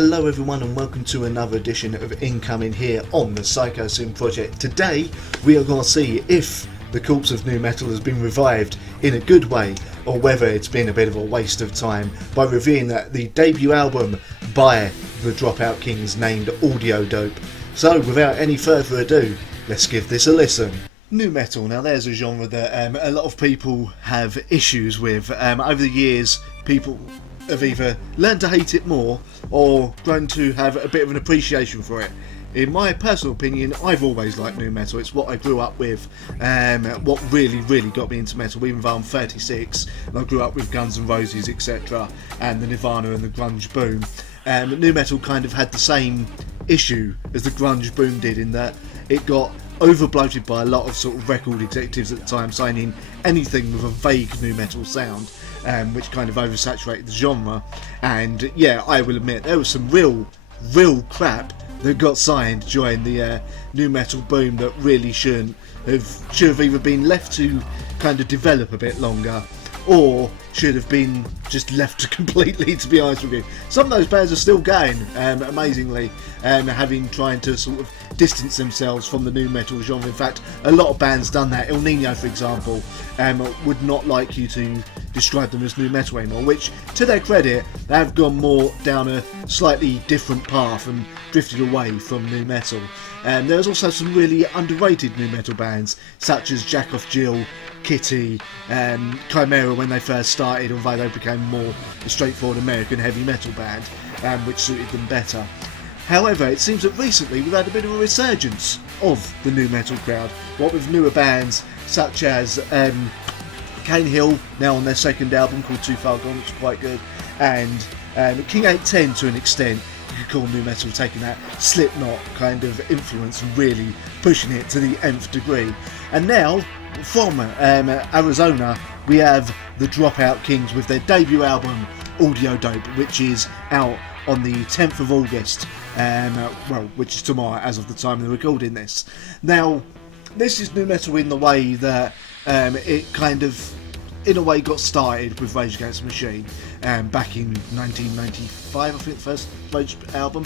Hello everyone and welcome to another edition of Incoming here on the Psychosin project. Today we are going to see if the corpse of nu metal has been revived in a good way or whether it's been a bit of a waste of time by reviewing the debut album by the Dropout Kings named Audiodope. So without any further ado, let's give this a listen. Nu metal, now there's a genre that a lot of people have issues with. Over the years people have either learned to hate it more or grown to have a bit of an appreciation for it. In my personal opinion, I've always liked nu metal. It's what I grew up with, what really got me into metal, even though I'm 36 and I grew up with Guns N' Roses, etc., and the Nirvana and the grunge boom. Nu metal kind of had the same issue as the grunge boom did, in that it got over-bloated by a lot of sort of record executives at the time signing anything with a vague nu metal sound, which kind of oversaturated the genre. And yeah, I will admit there was some real crap that got signed during the nu metal boom that really should have either been left to kind of develop a bit longer, or should have been just left completely, to be honest with you. Some of those bands are still going, amazingly, trying to sort of distance themselves from the nu metal genre. In fact, a lot of bands done that. El Nino, for example, would not like you to describe them as nu metal anymore, which, to their credit, they have gone more down a slightly different path and drifted away from nu metal. There's also some really underrated nu metal bands, such as Jack Off Jill, Kitty, Chimera when they first started, although they became more a straightforward American heavy metal band, which suited them better. However, it seems that recently we've had a bit of a resurgence of the nu metal crowd, what with newer bands such as Cane Hill, now on their second album called Too Far Gone, which is quite good, and King 810 to an extent. You could call nu metal taking that Slipknot kind of influence and really pushing it to the nth degree. And now, from Arizona, we have the Dropout Kings with their debut album Audiodope, which is out on the 10th of August, which is tomorrow as of the time of recording this. Now, this is nu metal in the way that it kind of, in a way, got started with Rage Against the Machine back in 1995, I think, the first Rage album,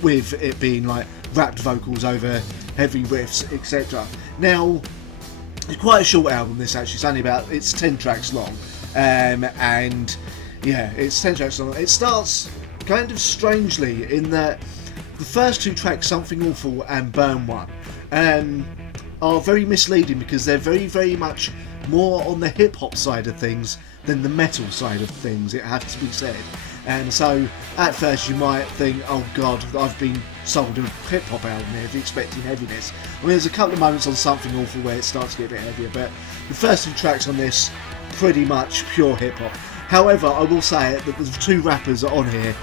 with it being like rapped vocals over heavy riffs, etc. Now, it's quite a short album, this actually. It's 10 tracks long, and yeah, it's 10 tracks long. It starts kind of strangely in that the first two tracks, Something Awful and Burn One, are very misleading because they're very much more on the hip-hop side of things than the metal side of things, it has to be said. And so at first you might think, oh god, I've been sold a hip-hop album here, if you're expecting heaviness. I mean, there's a couple of moments on Something Awful where it starts to get a bit heavier, but the first two tracks on this, pretty much pure hip-hop. However, I will say that the two rappers on here,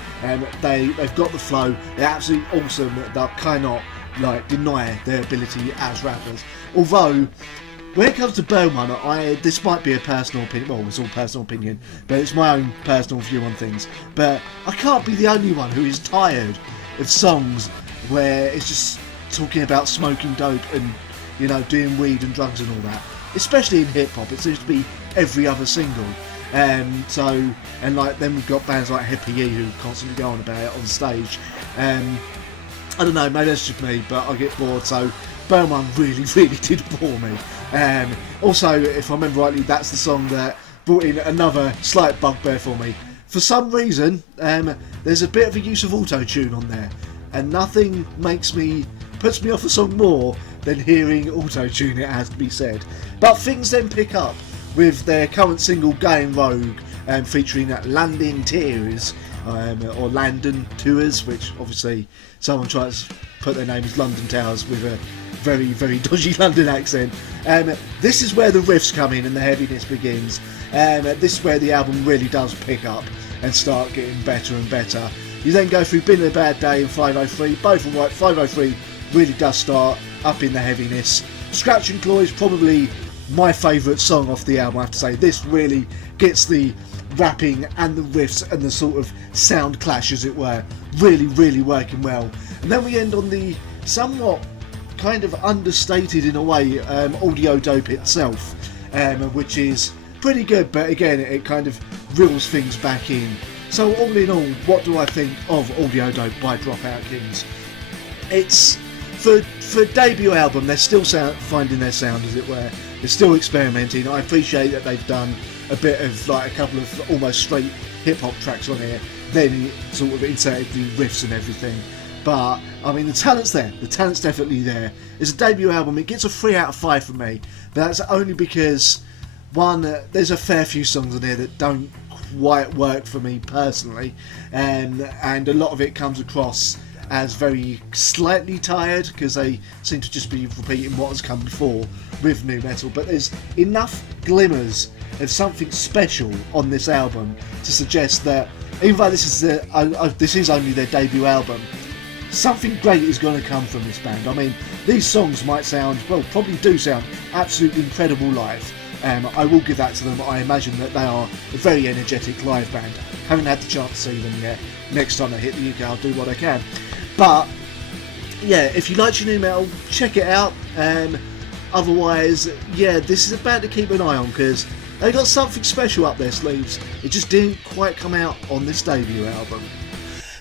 they've got the flow, they're absolutely awesome, they cannot deny their ability as rappers. Although, when it comes to Burn One, this might be a personal opinion, well, it's all personal opinion, but it's my own personal view on things. But I can't be the only one who is tired of songs where it's just talking about smoking dope and, you know, doing weed and drugs and all that. Especially in hip hop, it seems to be every other single. Then we've got bands like Hippie who constantly go on about it on stage. I don't know, maybe that's just me, but I get bored, so Burn One really did bore me. Also, if I remember rightly, that's the song that brought in another slight bugbear for me. For some reason, there's a bit of a use of auto-tune on there, and nothing puts me off a song more than hearing auto-tune, it has to be said. But things then pick up with their current single Going Rogue, featuring Landon Tears, or Landon Tours, which obviously someone tries to put their name as London Towers with a very dodgy London accent. This is where the riffs come in and the heaviness begins. This is where the album really does pick up and start getting better and better. You then go through Been a Bad Day and 503, both alright. 503 really does start up in the heaviness. Scratch and Claw is probably my favourite song off the album, I have to say. This really gets the rapping and the riffs and the sort of sound clash, as it were, really working well. And then we end on the somewhat kind of understated, in a way, Audiodope itself, which is pretty good, but again, it kind of reels things back in So all in all, what do I think of Audiodope by Dropout Kings? It's, for a debut album, they're still finding their sound, as it were. They're still experimenting. I appreciate that they've done a bit of, like, a couple of almost straight hip-hop tracks on here, then sort of inserted the riffs and everything. But, I mean, the talent's there. The talent's definitely there. It's a debut album. It gets a 3 out of 5 from me. But that's only because, one, there's a fair few songs on here that don't quite work for me personally. And a lot of it comes across as very slightly tired, because they seem to just be repeating what has come before with nu metal. But there's enough glimmers of something special on this album to suggest that, even though this is only their debut album, something great is going to come from this band. I mean, these songs might sound, well, probably do sound absolutely incredible live. I will give that to them. I imagine that they are a very energetic live band. Haven't had the chance to see them yet. Next time I hit the UK, I'll do what I can. But yeah, if you like your nu metal, check it out. Otherwise, yeah, this is a band to keep an eye on, because they got something special up their sleeves. It just didn't quite come out on this debut album.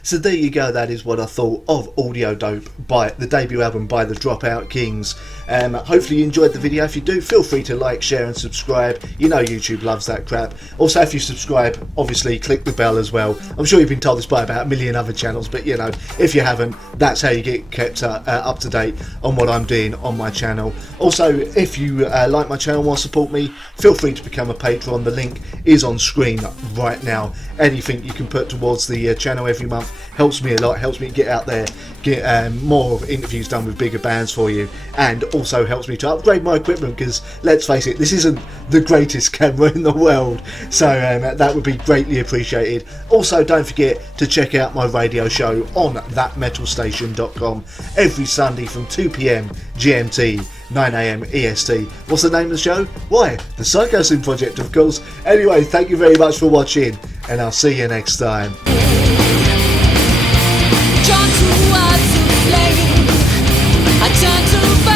So there you go, that is what I thought of Audiodope, by the debut album by the Dropout Kings. Hopefully you enjoyed the video. If you do, feel free to like, share and subscribe. You know YouTube loves that crap. Also, if you subscribe, obviously click the bell as well. I'm sure you've been told this by about a million other channels, but you know, if you haven't, that's how you get kept up to date on what I'm doing on my channel. Also, if you like my channel and want to support me, feel free to become a patron. The link is on screen right now. Anything you can put towards the channel every month helps me a lot, helps me get out there, get more interviews done with bigger bands for you, and also helps me to upgrade my equipment, because let's face it, this isn't the greatest camera in the world, so that would be greatly appreciated. Also, don't forget to check out my radio show on thatmetalstation.com every Sunday from 2 PM GMT, 9 AM EST. What's the name of the show? Why, the Psychosin Project, of course. Anyway, thank you very much for watching, and I'll see you next time. Drawn towards the flame, I turn to